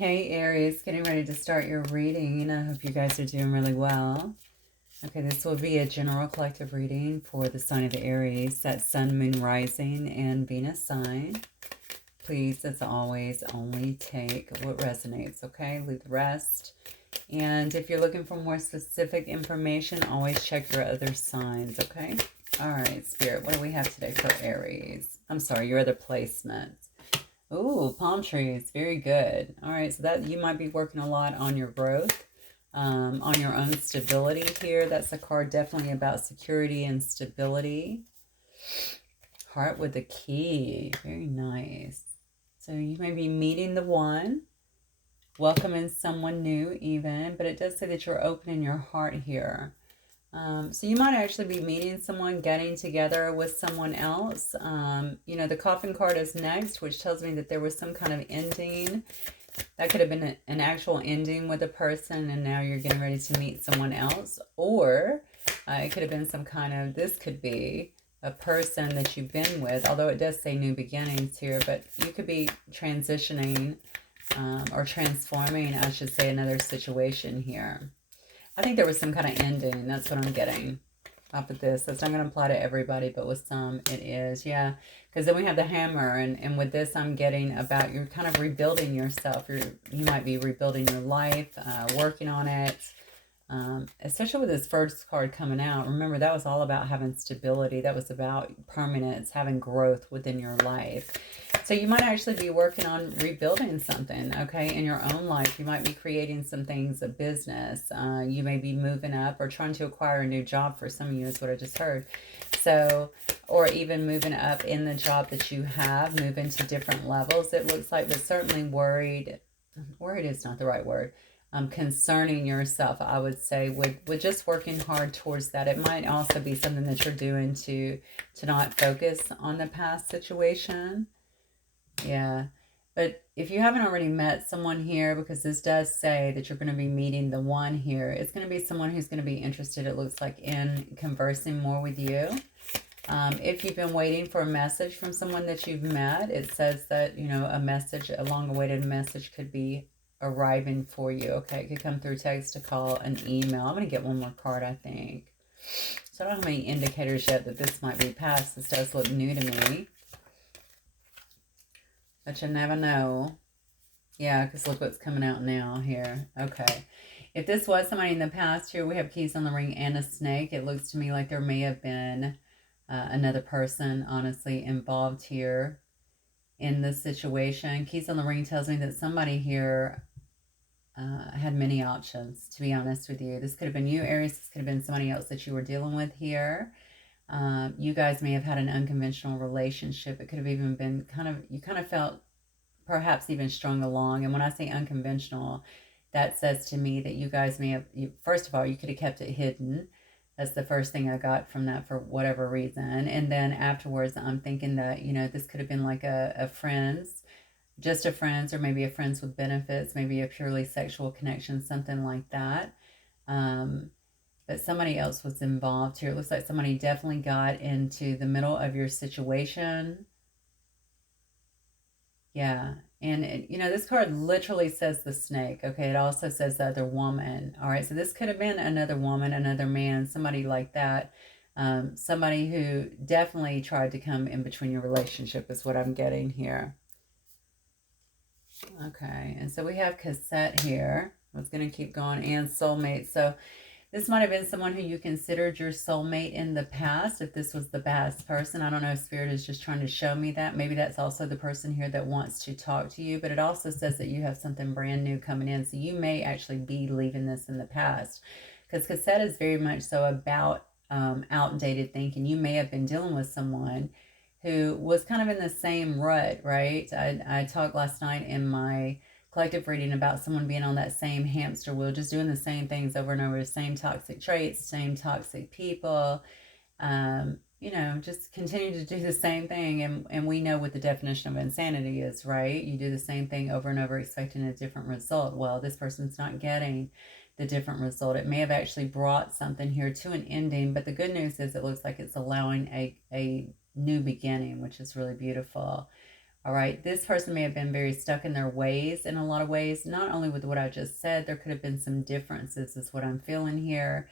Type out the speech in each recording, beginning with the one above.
Hey Aries, getting ready to start your reading. I hope you guys are doing really well. Okay, this will be a general collective reading for the sign of Aries, that Sun, Moon, Rising, and Venus sign. Please, as always, only take what resonates, okay? Leave the rest. And if you're looking for more specific information, always check your other signs, okay? All right, Spirit, what do we have today for Aries? I'm sorry, your other placements. Ooh, palm trees. Very good. All right, so that you might be working a lot on your growth, on your own stability here. That's a card definitely about security and stability. Heart with the key. Very nice. So you may be meeting the one, welcoming someone new even, but it does say that you're opening your heart here. So you might actually be meeting someone, getting together with someone else. You know, the coffin card is next, which tells me that there was some kind of ending. That could have been an actual ending with a person, and now you're getting ready to meet someone else. Or it could have been some kind of, this could be a person that you've been with, although it does say new beginnings here, but you could be transitioning or transforming, I should say, another situation here. I think there was some kind of ending. That's what I'm getting off of this. That's not going to apply to everybody, but with some it is. Yeah, because then we have the hammer. And with this, I'm getting about you're kind of rebuilding yourself. You might be rebuilding your life, working on it. Especially with this first card coming out. Remember, that was all about having stability. That was about permanence, having growth within your life. So you might actually be working on rebuilding something, okay, in your own life. You might be creating some things, a business. You may be moving up or trying to acquire a new job for some of you is what I just heard. So, or even moving up in the job that you have, moving to different levels, it looks like, but certainly worried. Worried is not the right word. Concerning yourself, I would say, with just working hard towards that. It might also be something that you're doing to not focus on the past situation. Yeah. But if you haven't already met someone here, because this does say that you're going to be meeting the one here, it's going to be someone who's going to be interested, it looks like, in conversing more with you. If you've been waiting for a message from someone that you've met, it says that, you know, a message, a long-awaited message could be arriving for you. Okay, it could come through text, a call, an email. I'm going to get one more card, I think. So I don't have any indicators yet that this might be past. This does look new to me. But you never know. Yeah, because look what's coming out now here. Okay. If this was somebody in the past, here we have keys on the ring and a snake. It looks to me like there may have been another person, honestly, involved here in this situation. Keys on the ring tells me that somebody here had many options, to be honest with you. This could have been you, Aries. This could have been somebody else that you were dealing with here. You guys may have had an unconventional relationship. It could have even been you kind of felt perhaps even strung along. And when I say unconventional, that says to me that you guys may have, first of all, you could have kept it hidden. That's the first thing I got from that for whatever reason. And then afterwards, I'm thinking that, you know, this could have been like a friend's, just a friend's, or maybe a friend's with benefits, maybe a purely sexual connection, something like that. But somebody else was involved here. It looks like somebody definitely got into the middle of your situation. Yeah. And, you know, this card literally says the snake. Okay. It also says the other woman. All right. So this could have been another woman, another man, somebody like that. Somebody who definitely tried to come in between your relationship is what I'm getting here. Okay. And so we have cassette here. I was going to keep going, and soulmate. So this might have been someone who you considered your soulmate in the past, if this was the past person. I don't know if Spirit is just trying to show me that. Maybe that's also the person here that wants to talk to you, but it also says that you have something brand new coming in. So you may actually be leaving this in the past, because cassette is very much so about outdated thinking. You may have been dealing with someone who was kind of in the same rut, right? I talked last night in my collective reading about someone being on that same hamster wheel, just doing the same things over and over, the same toxic traits, same toxic people, you know, just continue to do the same thing. And we know what the definition of insanity is, right? You do the same thing over and over expecting a different result. Well, this person's not getting the different result. It may have actually brought something here to an ending, but the good news is it looks like it's allowing a new beginning, which is really beautiful. All right, this person may have been very stuck in their ways in a lot of ways, not only with what I just said, there could have been some differences, is what I'm feeling here.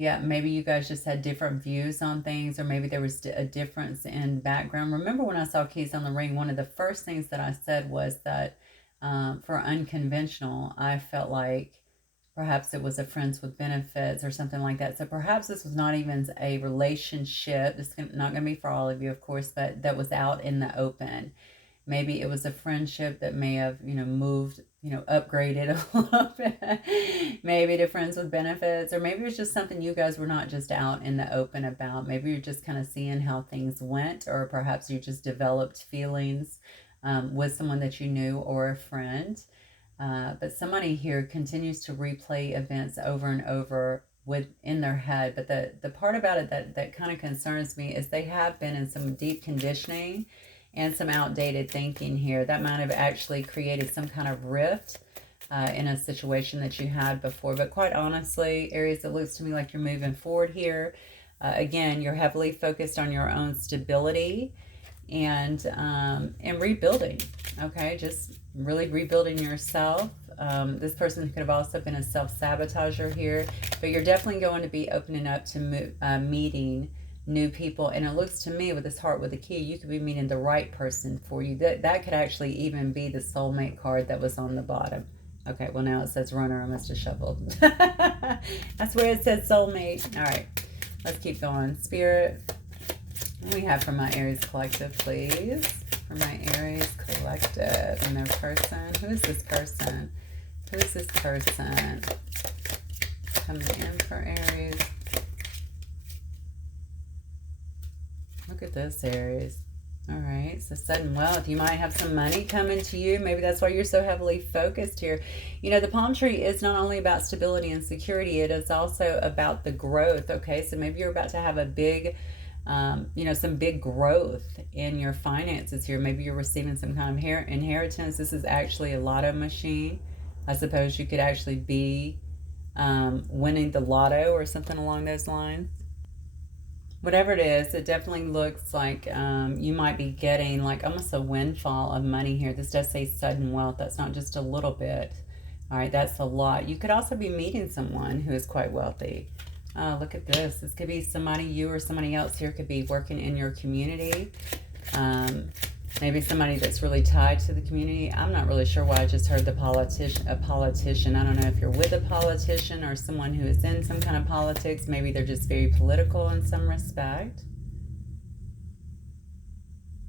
Yeah, maybe you guys just had different views on things, or maybe there was a difference in background. Remember when I saw keys on the ring, one of the first things that I said was that for unconventional, I felt like perhaps it was a friends with benefits or something like that. So perhaps this was not even a relationship. It's not going to be for all of you, of course, but that was out in the open. Maybe it was a friendship that may have, moved, upgraded a little bit. Maybe to friends with benefits, or maybe it was just something you guys were not just out in the open about. Maybe you're just kind of seeing how things went, or perhaps you just developed feelings with someone that you knew or a friend. But somebody here continues to replay events over and over in their head. But the part about it that kind of concerns me is they have been in some deep conditioning and some outdated thinking here. That might have actually created some kind of rift in a situation that you had before. But quite honestly, Aries, it looks to me like you're moving forward here. Again, you're heavily focused on your own stability and rebuilding. Okay, just really rebuilding yourself. This person could have also been a self-sabotager here, but you're definitely going to be opening up to meeting new people. And it looks to me with this heart with the key, you could be meeting the right person for you. That could actually even be the soulmate card that was on the bottom. Okay, well now it says runner. I must have shuffled. That's where it says soulmate. All right, let's keep going. Spirit, what do we have for my Aries collective, please? For my Aries collective and their person. Who is this person? Who is this person? Coming in for Aries. Look at this, Aries. All right, so sudden wealth. You might have some money coming to you. Maybe that's why you're so heavily focused here. The palm tree is not only about stability and security, it is also about the growth, okay? So maybe you're about to have a big, some big growth in your finances here. Maybe you're receiving some kind of inheritance. This is actually a lotto machine. I suppose you could actually be winning the lotto or something along those lines. Whatever it is, it definitely looks like you might be getting like almost a windfall of money here. This does say sudden wealth. That's not just a little bit. All right, that's a lot. You could also be meeting someone who is quite wealthy. Look at this. This could be somebody, you or somebody else here could be working in your community. Maybe somebody that's really tied to the community. I'm not really sure why I just heard a politician. I don't know if you're with a politician or someone who is in some kind of politics. Maybe they're just very political in some respect.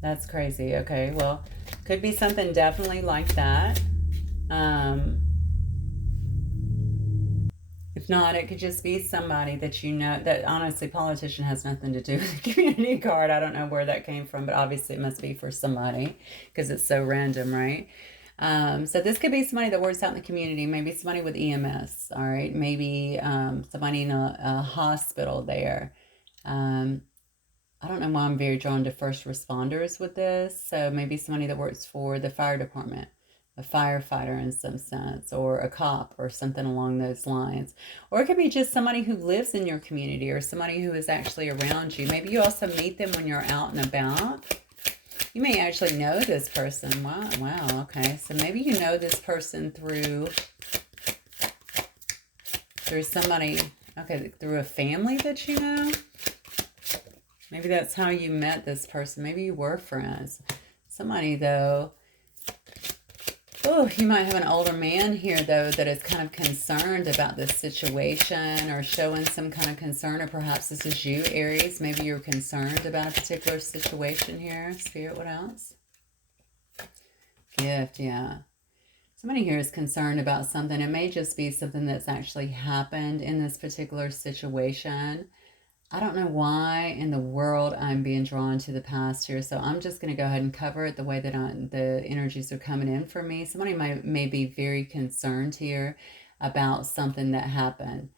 That's crazy. Okay, well, could be something definitely like that. If not, it could just be somebody that that honestly, politician has nothing to do with the community card. I don't know where that came from, but obviously it must be for somebody because it's so random, right? So this could be somebody that works out in the community, maybe somebody with EMS, all right? Maybe somebody in a hospital there. I don't know why I'm very drawn to first responders with this. So maybe somebody that works for the fire department, a firefighter in some sense, or a cop or something along those lines. Or it could be just somebody who lives in your community or somebody who is actually around you. Maybe you also meet them when you're out and about. You may actually know this person. Wow, okay. So maybe you know this person through somebody, okay, through a family that you know. Maybe that's how you met this person. Maybe you were friends. Somebody, though, oh, you might have an older man here, though, that is kind of concerned about this situation or showing some kind of concern, or perhaps this is you, Aries. Maybe you're concerned about a particular situation here. Spirit, what else? Gift, yeah. Somebody here is concerned about something. It may just be something that's actually happened in this particular situation. I don't know why in the world I'm being drawn to the past here, so I'm just going to go ahead and cover it the way that the energies are coming in for me. Somebody may be very concerned here about something that happened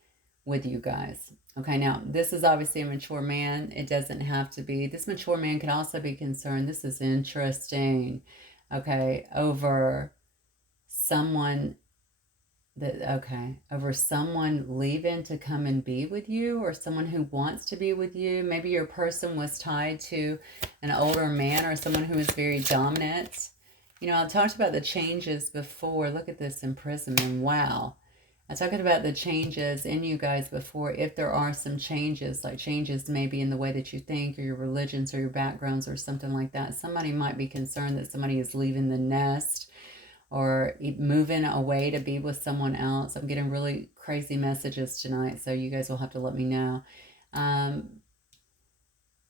with you guys. Okay, now this is obviously a mature man. It doesn't have to be. This mature man can also be concerned. This is interesting. Okay, over someone Okay, over someone leaving to come and be with you, or someone who wants to be with you. Maybe your person was tied to an older man or someone who is very dominant. You know, I talked about the changes before. Look at this imprisonment. Wow. I talked about the changes in you guys before. If there are some changes, like changes maybe in the way that you think, or your religions, or your backgrounds, or something like that, somebody might be concerned that somebody is leaving the nest or moving away to be with someone else. I'm getting really crazy messages tonight, so you guys will have to let me know.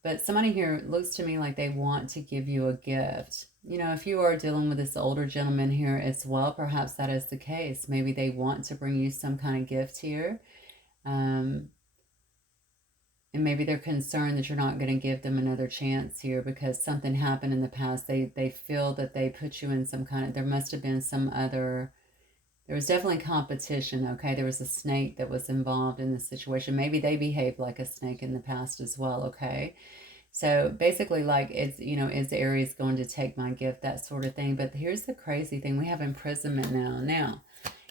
But somebody here looks to me like they want to give you a gift. You know, if you are dealing with this older gentleman here as well, perhaps that is the case. Maybe they want to bring you some kind of gift here. And maybe they're concerned that you're not going to give them another chance here because something happened in the past. They feel that they put you in some kind of, there must have been some other, there was definitely competition, okay? There was a snake that was involved in this situation. Maybe they behaved like a snake in the past as well, okay? So basically, like, it's, you know, is Aries going to take my gift, that sort of thing. But here's the crazy thing. We have imprisonment now. Now,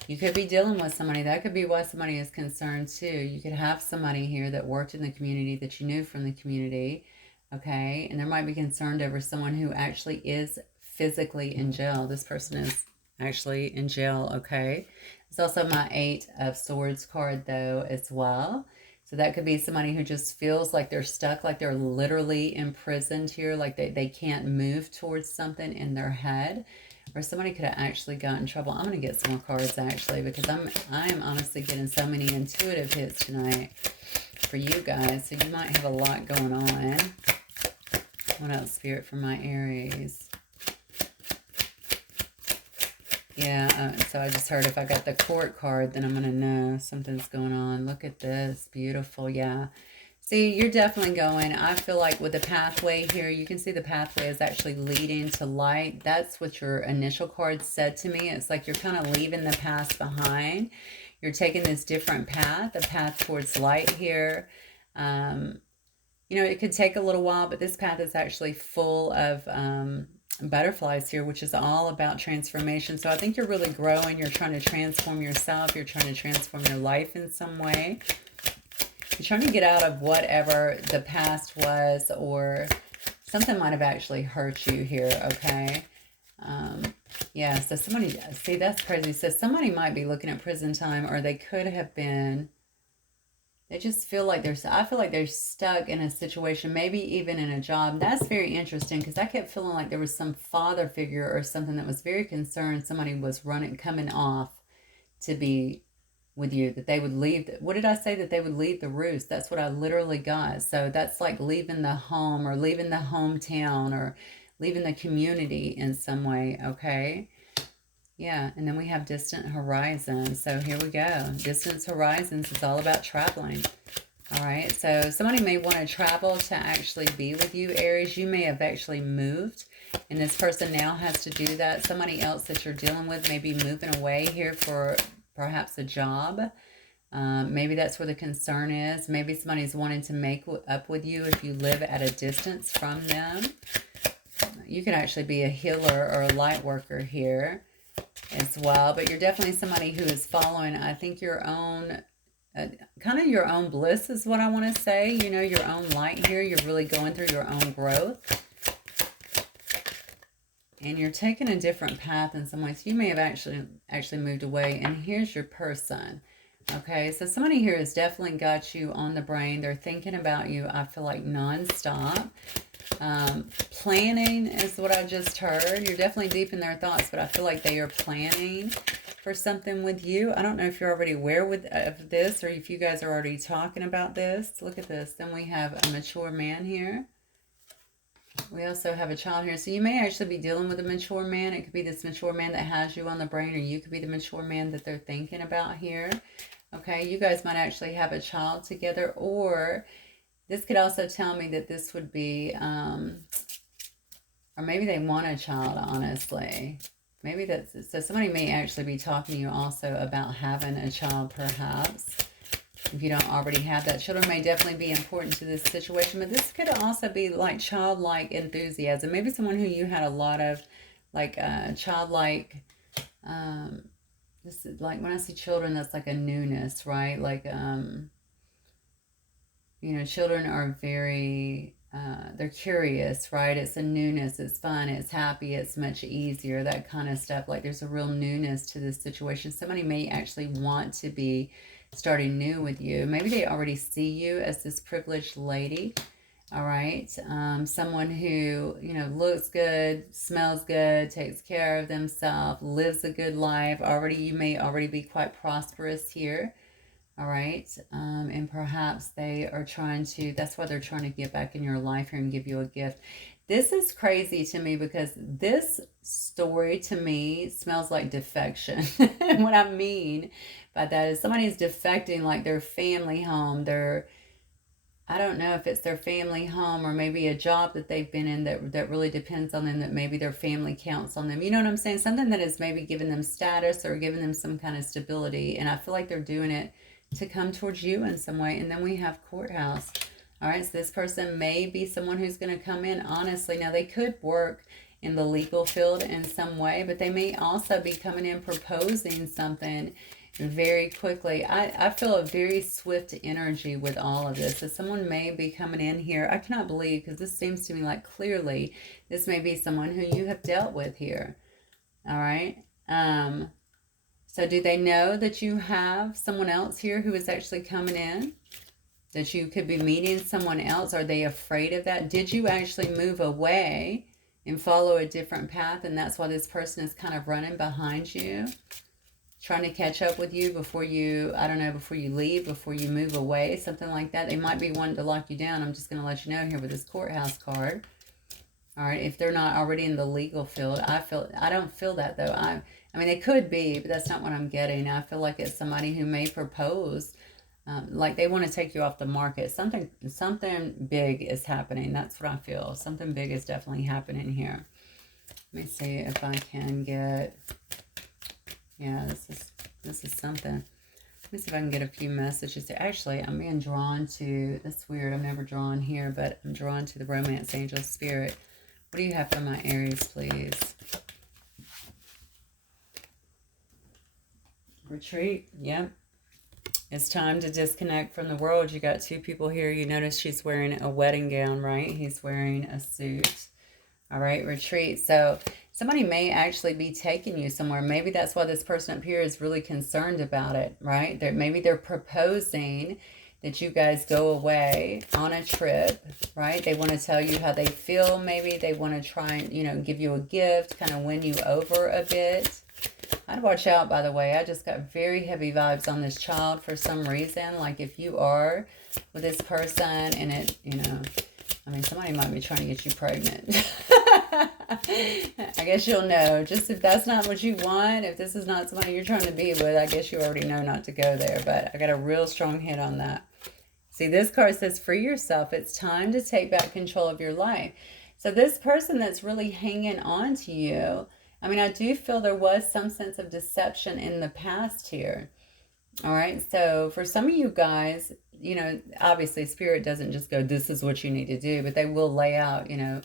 you could be dealing with somebody. That could be why somebody is concerned too. You could have somebody here that worked in the community that you knew from the community, okay? And there might be concerned over someone who actually is physically in jail. This person is actually in jail, okay? It's also my 8 of Swords card, though, as well. So that could be somebody who just feels like they're stuck, like they're literally imprisoned here, like they can't move towards something in their head. Or somebody could have actually gotten in trouble. I'm going to get some more cards, actually, because I'm honestly getting so many intuitive hits tonight for you guys. So you might have a lot going on. What else, Spirit, for my Aries? Yeah, so I just heard if I got the Court card, then I'm going to know something's going on. Look at this. Beautiful. Yeah. See, you're definitely going, I feel like with the pathway here, you can see the pathway is actually leading to light. That's what your initial card said to me. It's like you're kind of leaving the past behind. You're taking this different path, a path towards light here. You know, it could take a little while, but this path is actually full of butterflies here, which is all about transformation. So I think you're really growing. You're trying to transform yourself. You're trying to transform your life in some way. You're trying to get out of whatever the past was, or something might have actually hurt you here, okay? Yeah, so somebody, see, that's crazy. So somebody might be looking at prison time, or they could have been, they just feel like I feel like they're stuck in a situation, maybe even in a job. That's very interesting, because I kept feeling like there was some father figure or something that was very concerned somebody was coming off to be with you, that they would leave. What did I say? That they would leave the roost. That's what I literally got. So that's like leaving the home, or leaving the hometown, or leaving the community in some way, okay? Yeah, and then we have distant horizons. So here we go. Distant horizons is all about traveling. All right, so somebody may want to travel to actually be with you, Aries. You may have actually moved, and this person now has to do that. Somebody else that you're dealing with may be moving away here for perhaps a job. Maybe that's where the concern is. Maybe somebody's wanting to make up with you if you live at a distance from them. You can actually be a healer or a light worker here as well, but you're definitely somebody who is following, I think, your own, kind of your own bliss is what I want to say. You know, your own light here. You're really going through your own growth. And you're taking a different path in some ways. You may have actually moved away. And here's your person. Okay, so somebody here has definitely got you on the brain. They're thinking about you, I feel like, nonstop. Planning is what I just heard. You're definitely deep in their thoughts, but I feel like they are planning for something with you. I don't know if you're already aware of this, or if you guys are already talking about this. Look at this. Then we have a mature man here. We also have a child here. So you may actually be dealing with a mature man. It could be this mature man that has you on the brain, or you could be the mature man that they're thinking about here. Okay, you guys might actually have a child together, or this could also tell me that this would be, or maybe they want a child, honestly. Maybe that's, so somebody may actually be talking to you also about having a child, perhaps. If you don't already have that, children may definitely be important to this situation, but this could also be like childlike enthusiasm. Maybe someone who you had a lot of, like, childlike this is like when I see children, that's like a newness, right? Like, you know, children are very, they're curious, right? It's a newness, it's fun, it's happy, it's much easier, that kind of stuff. Like there's a real newness to this situation. Somebody may actually want to be starting new with you. Maybe they already see you as this privileged lady. All right. Someone who, you know, looks good, smells good, takes care of themselves, lives a good life. Already, you may already be quite prosperous here. All right. And perhaps they are trying to, that's why they're trying to get back in your life here and give you a gift. This is crazy to me because this story to me smells like defection. And what I mean by that is somebody's defecting like their family home, their, I don't know if it's their family home or maybe a job that they've been in that really depends on them, that maybe their family counts on them. You know what I'm saying? Something that is maybe giving them status or giving them some kind of stability. And I feel like they're doing it to come towards you in some way. And then we have courthouse. All right, so this person may be someone who's going to come in honestly. Now, they could work in the legal field in some way, but they may also be coming in proposing something very quickly. I feel a very swift energy with all of this. So someone may be coming in here. I cannot believe, because this seems to me like clearly this may be someone who you have dealt with here. All right. So do they know that you have someone else here who is actually coming in? That you could be meeting someone else? Are they afraid of that? Did you actually move away and follow a different path, and that's why this person is kind of running behind you, trying to catch up with you before you, I don't know, before you leave, before you move away, something like that? They might be wanting to lock you down. I'm just going to let you know here with this courthouse card. All right, if they're not already in the legal field, I don't feel that though. I mean, they could be, but that's not what I'm getting. I feel like it's somebody who may propose, like they want to take you off the market. Something big is happening. That's what I feel. Something big is definitely happening here. Let me see if I can get, yeah, this is something. Let me see if I can get a few messages. Actually, I'm being drawn to, that's weird, I'm never drawn here, but I'm drawn to the romance angel spirit. What do you have for my Aries, please? Retreat. Yep. It's time to disconnect from the world. You got two people here. You notice she's wearing a wedding gown, right? He's wearing a suit. All right, retreat. So somebody may actually be taking you somewhere. Maybe that's why this person up here is really concerned about it, right? Maybe they're proposing that you guys go away on a trip, right? They want to tell you how they feel. Maybe they want to try and, you know, give you a gift, kind of win you over a bit. I'd watch out, by the way. I just got very heavy vibes on this child for some reason. Like if you are with this person and it, you know, I mean, somebody might be trying to get you pregnant. I guess you'll know. Just if that's not what you want, if this is not somebody you're trying to be with, I guess you already know not to go there. But I got a real strong hit on that. See, this card says, free yourself. It's time to take back control of your life. So this person that's really hanging on to you, I mean, I do feel there was some sense of deception in the past here. All right. So for some of you guys, you know, obviously spirit doesn't just go, this is what you need to do, but they will lay out, you know,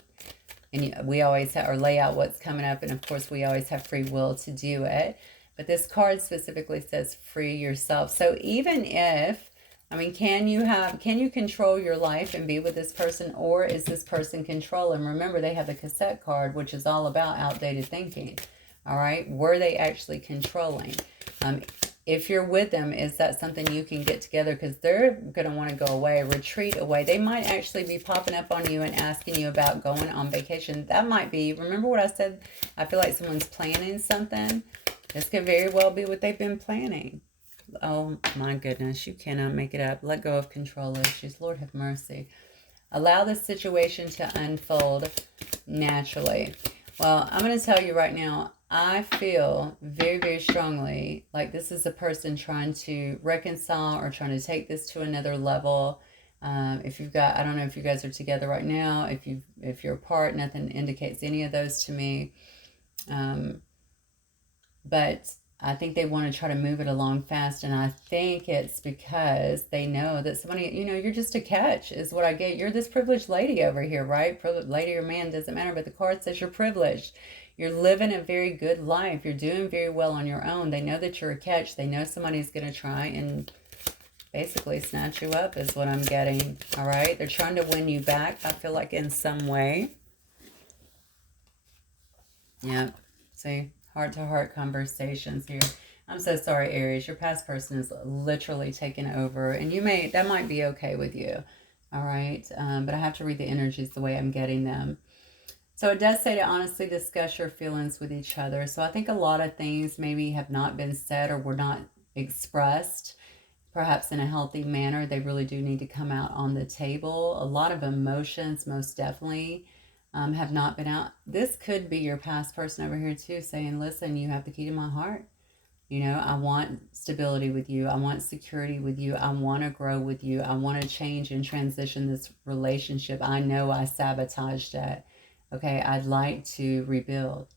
and we always have, or lay out what's coming up. And of course we always have free will to do it. But this card specifically says free yourself. So even if, I mean, can you control your life and be with this person, or is this person controlling? Remember, they have the cassette card, which is all about outdated thinking. All right. Were they actually controlling? If you're with them, is that something you can get together? Because they're going to want to go away, retreat away. They might actually be popping up on you and asking you about going on vacation. That might be, remember what I said? I feel like someone's planning something. This could very well be what they've been planning. Oh my goodness, you cannot make it up. Let go of control issues. Lord have mercy. Allow the situation to unfold naturally. Well, I'm going to tell you right now, I feel very, very strongly like this is a person trying to reconcile or trying to take this to another level. If you've got, I don't know if you guys are together right now, if you're apart, nothing indicates any of those to me. But I think they want to try to move it along fast, and I think it's because they know that somebody, you know, you're just a catch is what I get. You're this privileged lady over here, right? Privileged lady or man, doesn't matter, but the card says you're privileged. You're living a very good life. You're doing very well on your own. They know that you're a catch. They know somebody's going to try and basically snatch you up is what I'm getting. All right? They're trying to win you back, I feel like, in some way. Yep. See, heart-to-heart conversations here. I'm so sorry, Aries. Your past person is literally taken over. And that might be okay with you. All right? But I have to read the energies the way I'm getting them. So it does say to honestly discuss your feelings with each other. So I think a lot of things maybe have not been said or were not expressed, perhaps in a healthy manner. They really do need to come out on the table. A lot of emotions, most definitely, have not been out. This could be your past person over here too, saying, listen, you have the key to my heart. You know, I want stability with you. I want security with you. I want to grow with you. I want to change and transition this relationship. I know I sabotaged it. Okay, I'd like to rebuild.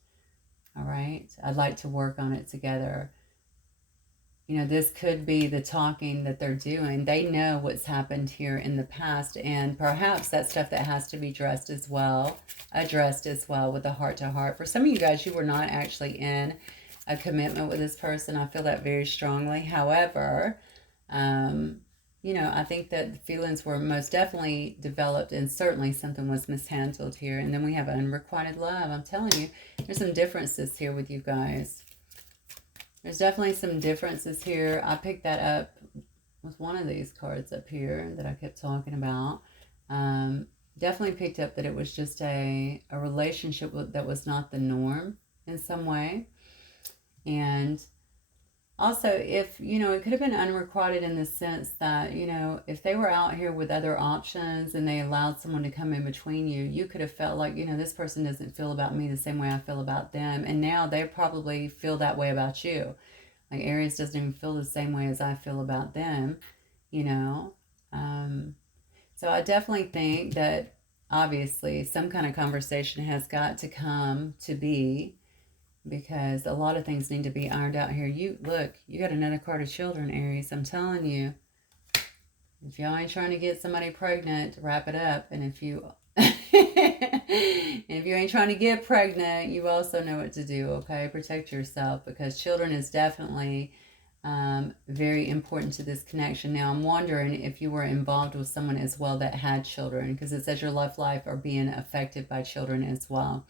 All right, I'd like to work on it together. You know, this could be the talking that they're doing. They know what's happened here in the past, and perhaps that stuff that has to be addressed as well with the heart-to-heart. For some of you guys, you were not actually in a commitment with this person. I feel that very strongly. However, you know, I think that the feelings were most definitely developed, and certainly something was mishandled here. And then we have unrequited love. I'm telling you, there's some differences here with you guys. There's definitely some differences here. I picked that up with one of these cards up here that I kept talking about. Definitely picked up that it was just a relationship that was not the norm in some way. And also, if, you know, it could have been unrequited in the sense that, you know, if they were out here with other options and they allowed someone to come in between you, you could have felt like, you know, this person doesn't feel about me the same way I feel about them. And now they probably feel that way about you. Like Aries doesn't even feel the same way as I feel about them, you know. So I definitely think that obviously some kind of conversation has got to come to be, because a lot of things need to be ironed out here. You got another card of children, Aries. I'm telling you, if y'all ain't trying to get somebody pregnant, wrap it up. And if you if you ain't trying to get pregnant, you also know what to do. Okay, protect yourself, because children is definitely very important to this connection. Now I'm wondering if you were involved with someone as well that had children, because it says your love life are being affected by children as well.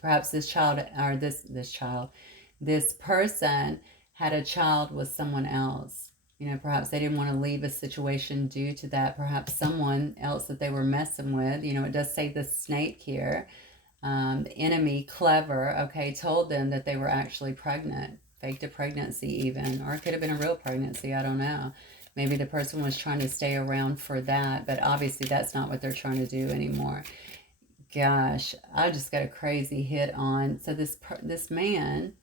Perhaps this child, or this person had a child with someone else. You know, perhaps they didn't want to leave a situation due to that. Perhaps someone else that they were messing with. You know, it does say the snake here. The enemy, clever, okay, told them that they were actually pregnant. Faked a pregnancy even. Or it could have been a real pregnancy. I don't know. Maybe the person was trying to stay around for that. But obviously that's not what they're trying to do anymore. Gosh, I just got a crazy hit on. So this man,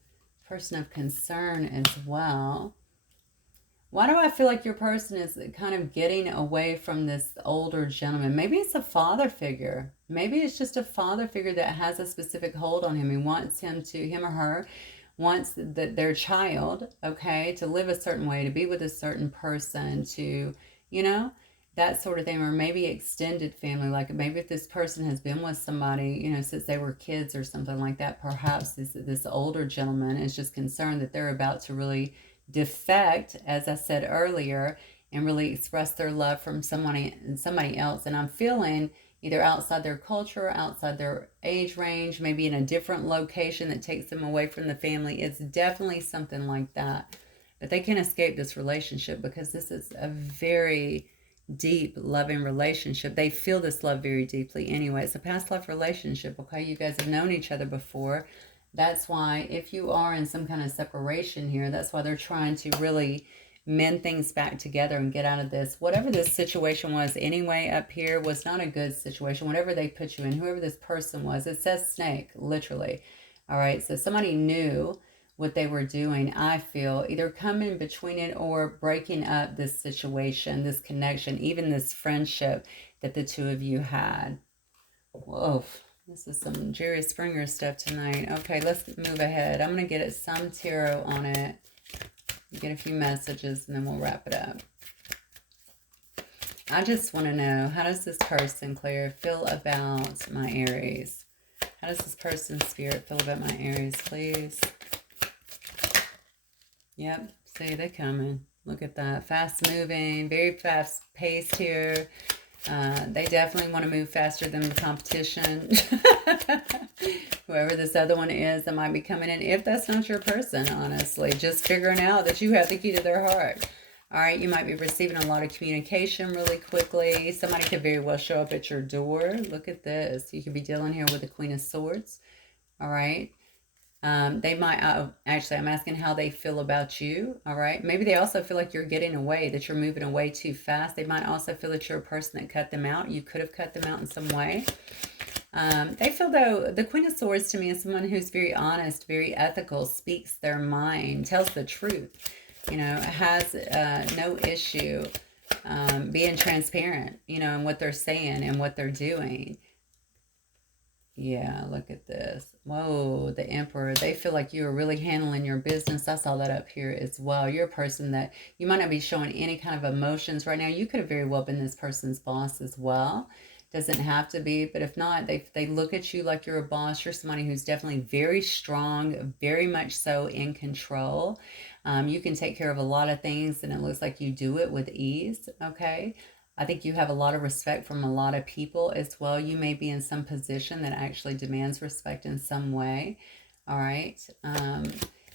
person of concern as well. Why do I feel like your person is kind of getting away from this older gentleman? Maybe it's a father figure. Maybe it's just a father figure that has a specific hold on him. He wants him or her wants their child, okay, to live a certain way, to be with a certain person, to, you know, that sort of thing. Or maybe extended family, like maybe if this person has been with somebody, you know, since they were kids or something like that, perhaps this older gentleman is just concerned that they're about to really defect, as I said earlier, and really express their love from somebody else. And I'm feeling either outside their culture, outside their age range, maybe in a different location that takes them away from the family. It's definitely something like that. But they can't escape this relationship, because this is a very deep, loving relationship. They feel this love very deeply anyway. It's a past life relationship, okay? You guys have known each other before. That's why if you are in some kind of separation here, that's why they're trying to really mend things back together and get out of this. Whatever this situation was anyway up here was not a good situation. Whatever they put you in, whoever this person was, it says snake, literally. All right, so somebody knew what they were doing, I feel, either coming between it or breaking up this situation, this connection, even this friendship that the two of you had. Whoa, this is some Jerry Springer stuff tonight. Okay, let's move ahead. I'm going to get some tarot on it, get a few messages, and then we'll wrap it up. I just want to know, how does this person, Claire, feel about my Aries? How does this person's spirit feel about my Aries, please? Yep, see, they're coming. Look at that. Fast moving, very fast paced here. They definitely want to move faster than the competition. Whoever this other one is that might be coming in. If that's not your person, honestly. Just figuring out that you have the key to their heart. All right, you might be receiving a lot of communication really quickly. Somebody could very well show up at your door. Look at this. You could be dealing here with the Queen of Swords. All right. They might, actually, I'm asking how they feel about you, all right? Maybe they also feel like you're getting away, that you're moving away too fast. They might also feel that you're a person that cut them out. You could have cut them out in some way. They feel, though, the Queen of Swords to me is someone who's very honest, very ethical, speaks their mind, tells the truth, you know, has no issue being transparent, you know, in what they're saying and what they're doing. Yeah, look at this. Whoa, the Emperor. They feel like you are really handling your business. I saw that up here as well. You're a person that you might not be showing any kind of emotions right now. You could have very well been this person's boss as well. Doesn't have to be, but if not, they look at you like you're a boss. You're somebody who's definitely very strong, very much so in control. You can take care of a lot of things, and it looks like you do it with ease, okay? I think you have a lot of respect from a lot of people as well. You may be in some position that actually demands respect in some way. All right.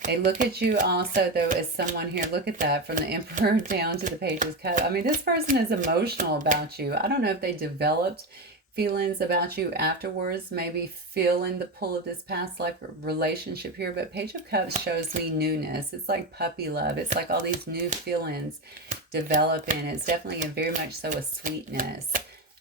They look at you also, though, as someone here. Look at that, from the Emperor down to the Page of Cups. I mean, this person is emotional about you. I don't know if they developed feelings about you afterwards, maybe feeling the pull of this past life relationship here, but Page of Cups shows me newness. It's like puppy love. It's like all these new feelings developing. It's definitely very much so a sweetness,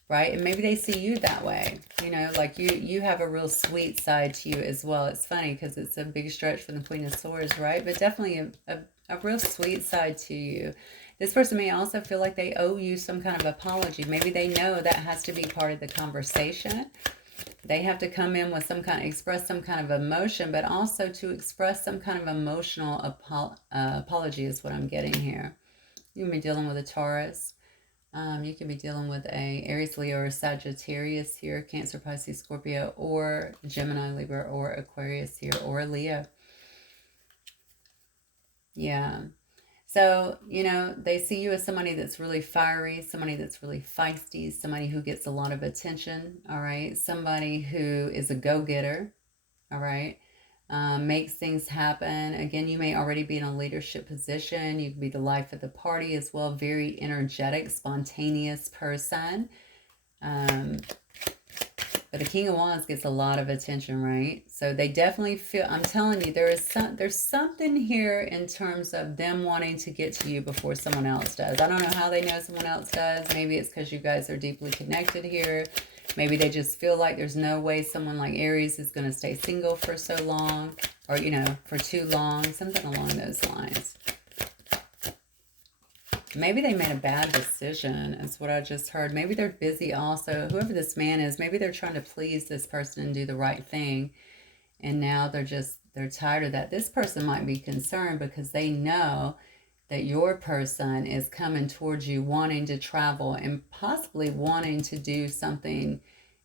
right? And maybe they see you that way, you know, like you have a real sweet side to you as well. It's funny because it's a big stretch from the Queen of Swords, right? But definitely a real sweet side to you. This person may also feel like they owe you some kind of apology. Maybe they know that has to be part of the conversation. They have to come in with some kind of, express some kind of emotion, but also to express some kind of emotional apology is what I'm getting here. You can be dealing with a Taurus. You can be dealing with a Aries, Leo, or Sagittarius here, Cancer, Pisces, Scorpio, or Gemini, Libra, or Aquarius here, or Leo. Yeah. So, you know, they see you as somebody that's really fiery, somebody that's really feisty, somebody who gets a lot of attention, all right? Somebody who is a go-getter, all right? Makes things happen. Again, you may already be in a leadership position. You could be the life of the party as well. Very energetic, spontaneous person. But the King of Wands gets a lot of attention, right? So they definitely feel, I'm telling you, there's something here in terms of them wanting to get to you before someone else does. I don't know how they know someone else does. Maybe it's because you guys are deeply connected here. Maybe they just feel like there's no way someone like Aries is going to stay single for so long, or, you know, for too long, something along those lines. Maybe they made a bad decision, is what I just heard. Maybe they're busy also. Whoever this man is, maybe they're trying to please this person and do the right thing. And now they're tired of that. This person might be concerned because they know that your person is coming towards you wanting to travel and possibly wanting to do something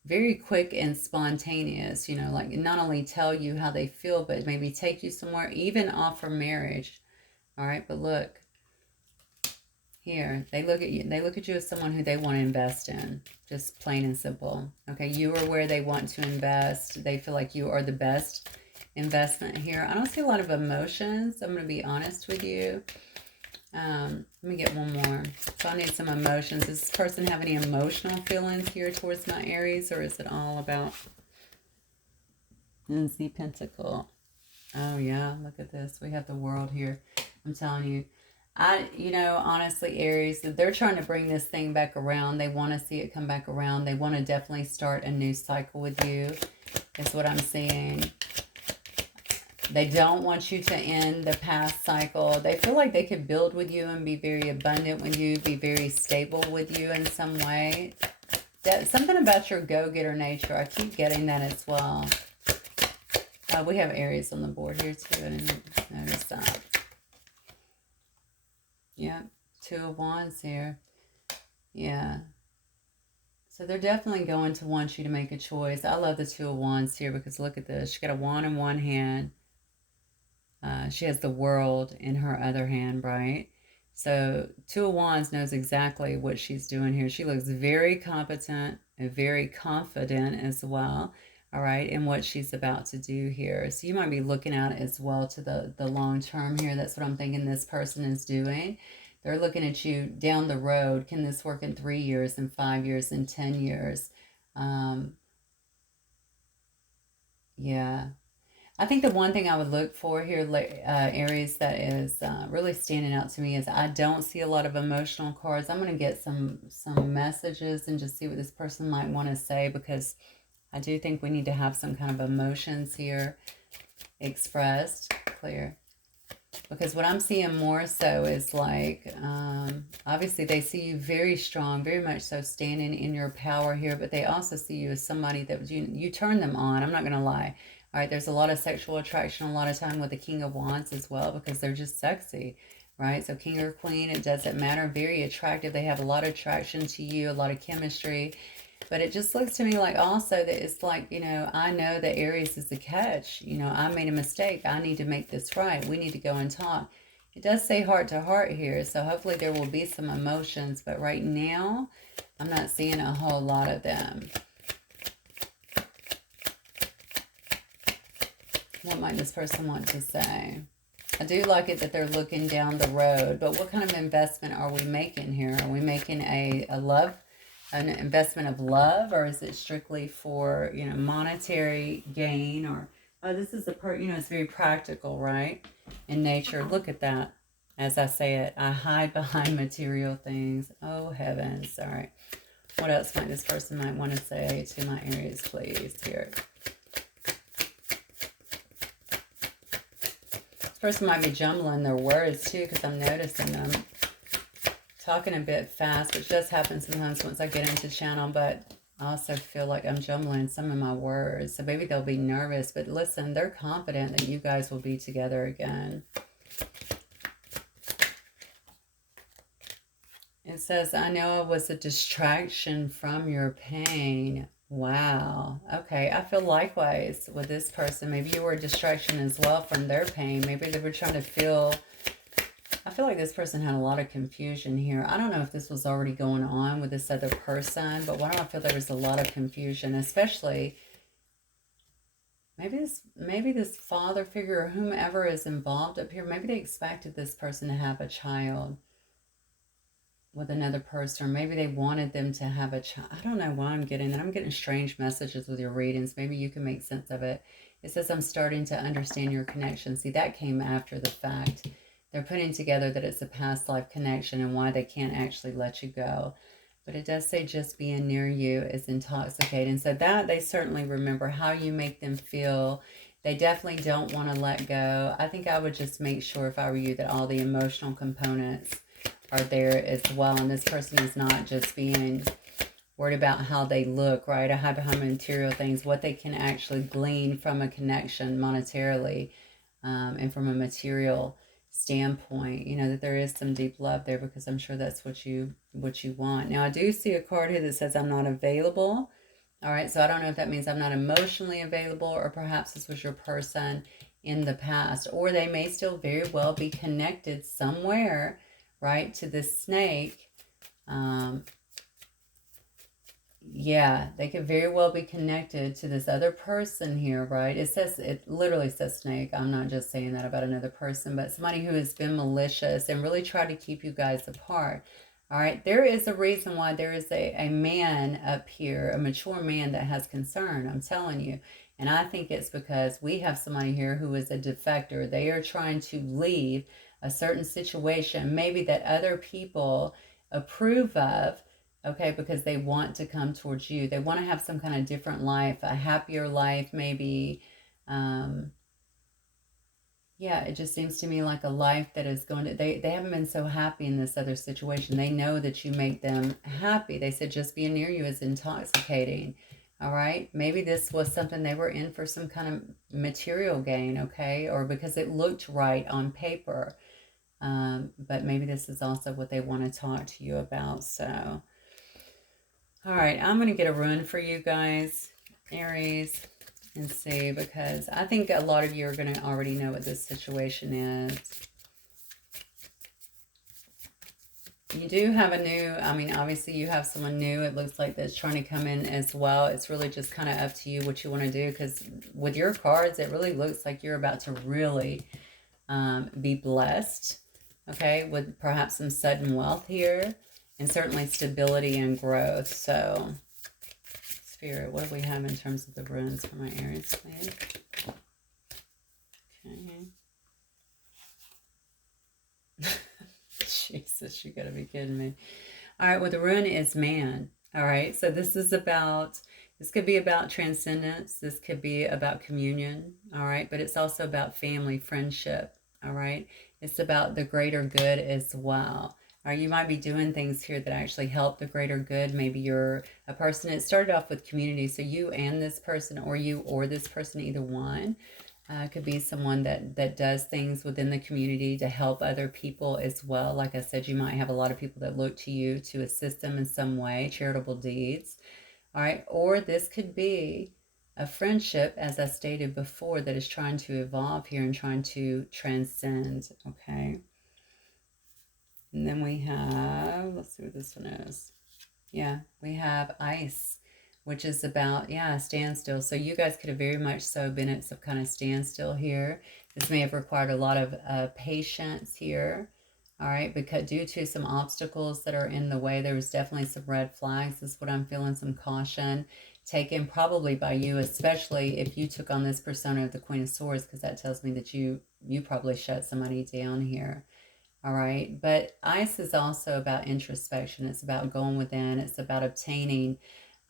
very quick and spontaneous, you know, like not only tell you how they feel, but maybe take you somewhere, even offer marriage. All right, but look, here, they look at you as someone who they want to invest in, just plain and simple. Okay, you are where they want to invest. They feel like you are the best investment here. I don't see a lot of emotions. I'm going to be honest with you. Let me get one more. So I need some emotions. Does this person have any emotional feelings here towards my Aries, or is it all about the Pentacle? Oh yeah, look at this. We have the World here. I'm telling you, you know, honestly, Aries, they're trying to bring this thing back around. They want to see it come back around. They want to definitely start a new cycle with you, is what I'm seeing. They don't want you to end the past cycle. They feel like they could build with you and be very abundant with you, be very stable with you in some way. Something about your go-getter nature. I keep getting that as well. We have Aries on the board here too. I didn't notice that. Yeah, Two of Wands here. Yeah. So they're definitely going to want you to make a choice. I love the Two of Wands here because look at this. She got a wand in one hand. She has the world in her other hand, right? So Two of Wands knows exactly what she's doing here. She looks very competent and very confident as well, all right, in what she's about to do here. So you might be looking at as well to the long term here. That's what I'm thinking this person is doing. They're looking at you down the road. Can this work in 3 years, in 5 years, in 10 years? Yeah. I think the one thing I would look for here, Aries, that is really standing out to me is I don't see a lot of emotional cards. I'm going to get some messages and just see what this person might want to say, because I do think we need to have some kind of emotions here expressed. Clear. Because what I'm seeing more so is like, obviously they see you very strong, very much so standing in your power here, but they also see you as somebody that you turn them on. I'm not going to lie. All right, there's a lot of sexual attraction a lot of time with the King of Wands as well, because they're just sexy, right? So king or queen, it doesn't matter. Very attractive. They have a lot of attraction to you, a lot of chemistry. But it just looks to me like also that it's like, you know, I know that Aries is the catch. You know, I made a mistake. I need to make this right. We need to go and talk. It does say heart to heart here, so hopefully there will be some emotions. But right now, I'm not seeing a whole lot of them. What might this person want to say? I do like it that they're looking down the road, but what kind of investment are we making here? Are we making an investment of love, or is it strictly for, you know, monetary gain? Or, oh, this is it's very practical, right? In nature. Look at that. As I say it, I hide behind material things. Oh, heavens. All right. What else might this person might want to say to my Aries, please? Here. Person might be jumbling their words too, because I'm noticing them talking a bit fast, which does happen sometimes once I get into channel, but I also feel like I'm jumbling some of my words, so maybe they'll be nervous. But listen, they're confident that you guys will be together again. It says, I know it was a distraction from your pain. Wow. Okay. I feel likewise with this person. Maybe you were a distraction as well from their pain. Maybe they were trying to feel... I feel like this person had a lot of confusion here. I don't know if this was already going on with this other person, but why do I feel there was a lot of confusion, especially maybe this father figure or whomever is involved up here. Maybe they expected this person to have a child with another person, or maybe they wanted them to have a child. I don't know why I'm getting that. I'm getting strange messages with your readings. Maybe you can make sense of it. It says, I'm starting to understand your connection. See, that came after the fact. They're putting together that it's a past life connection and why they can't actually let you go. But it does say just being near you is intoxicating. So that they certainly remember how you make them feel. They definitely don't want to let go. I think I would just make sure, if I were you, that all the emotional components are there as well. And this person is not just being worried about how they look, right? I hide behind material things, what they can actually glean from a connection monetarily, and from a material standpoint, you know, that there is some deep love there, because I'm sure that's what you want. Now, I do see a card here that says I'm not available. All right, so I don't know if that means I'm not emotionally available, or perhaps this was your person in the past, or they may still very well be connected somewhere, right, to this snake. Yeah, they could very well be connected to this other person here, right? It literally says snake. I'm not just saying that about another person, but somebody who has been malicious and really tried to keep you guys apart. All right, there is a reason why there is a man up here, a mature man that has concern, I'm telling you. And I think it's because we have somebody here who is a defector. They are trying to leave a certain situation, maybe that other people approve of, okay, because they want to come towards you. They want to have some kind of different life, a happier life, maybe. Yeah, it just seems to me like a life that is going to, they haven't been so happy in this other situation. They know that you make them happy. They said just being near you is intoxicating. All right, maybe this was something they were in for some kind of material gain, okay, or because it looked right on paper. But maybe this is also what they want to talk to you about. So All right, I'm going to get a rune for you guys, Aries, and see, because I think a lot of you are going to already know what this situation is. You do have a new, I mean, obviously you have someone new, it looks like, that's trying to come in as well. It's really just kind of up to you what you want to do, because with your cards, it really looks like you're about to really be blessed, okay, with perhaps some sudden wealth here, and certainly stability and growth. So, Spirit, what do we have in terms of the runes for my Aries, please? Okay. Jesus, you gotta be kidding me. All right, well, the rune is man. All right, so this could be about transcendence. This could be about communion. All right, but it's also about family, friendship. All right, it's about the greater good as well. Or you might be doing things here that actually help the greater good. Maybe you're a person, it started off with community. So you and this person, or you or this person, either one. Could be someone that does things within the community to help other people as well. Like I said, you might have a lot of people that look to you to assist them in some way, charitable deeds. All right. Or this could be a friendship, as I stated before, that is trying to evolve here and trying to transcend. Okay. And then we have, let's see what this one is. Yeah, we have ice, which is about, yeah, standstill. So you guys could have very much so been at some kind of standstill here. This may have required a lot of patience here. All right, because due to some obstacles that are in the way, there was definitely some red flags. This is what I'm feeling, some caution taken probably by you, especially if you took on this persona of the Queen of Swords, because that tells me that you probably shut somebody down here. All right. But ice is also about introspection. It's about going within. It's about obtaining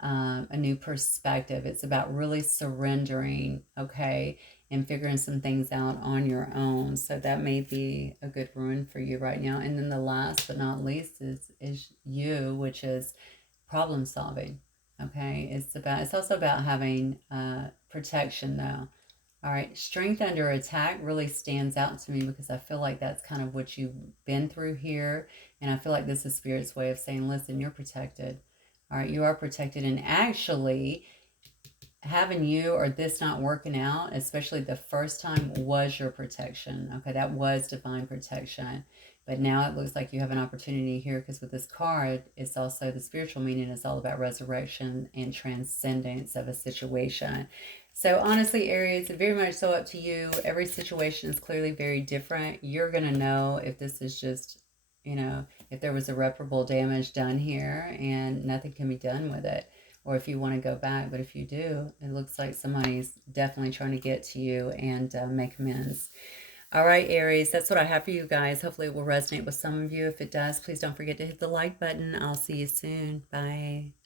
a new perspective. It's about really surrendering, okay, and figuring some things out on your own. So that may be a good rune for you right now. And then the last but not least is you, which is problem solving. Okay. It's also about having protection though. All right, strength under attack really stands out to me because I feel like that's kind of what you've been through here. And I feel like this is Spirit's way of saying, listen, you're protected. All right, you are protected. And actually, having you or this not working out, especially the first time, was your protection. Okay, that was divine protection. But now it looks like you have an opportunity here because with this card, it's also the spiritual meaning is all about resurrection and transcendence of a situation. So honestly, Aries, very much so up to you. Every situation is clearly very different. You're going to know if this is just, if there was irreparable damage done here and nothing can be done with it, or if you want to go back. But if you do, it looks like somebody's definitely trying to get to you and make amends. All right, Aries, that's what I have for you guys. Hopefully it will resonate with some of you. If it does, please don't forget to hit the like button. I'll see you soon. Bye.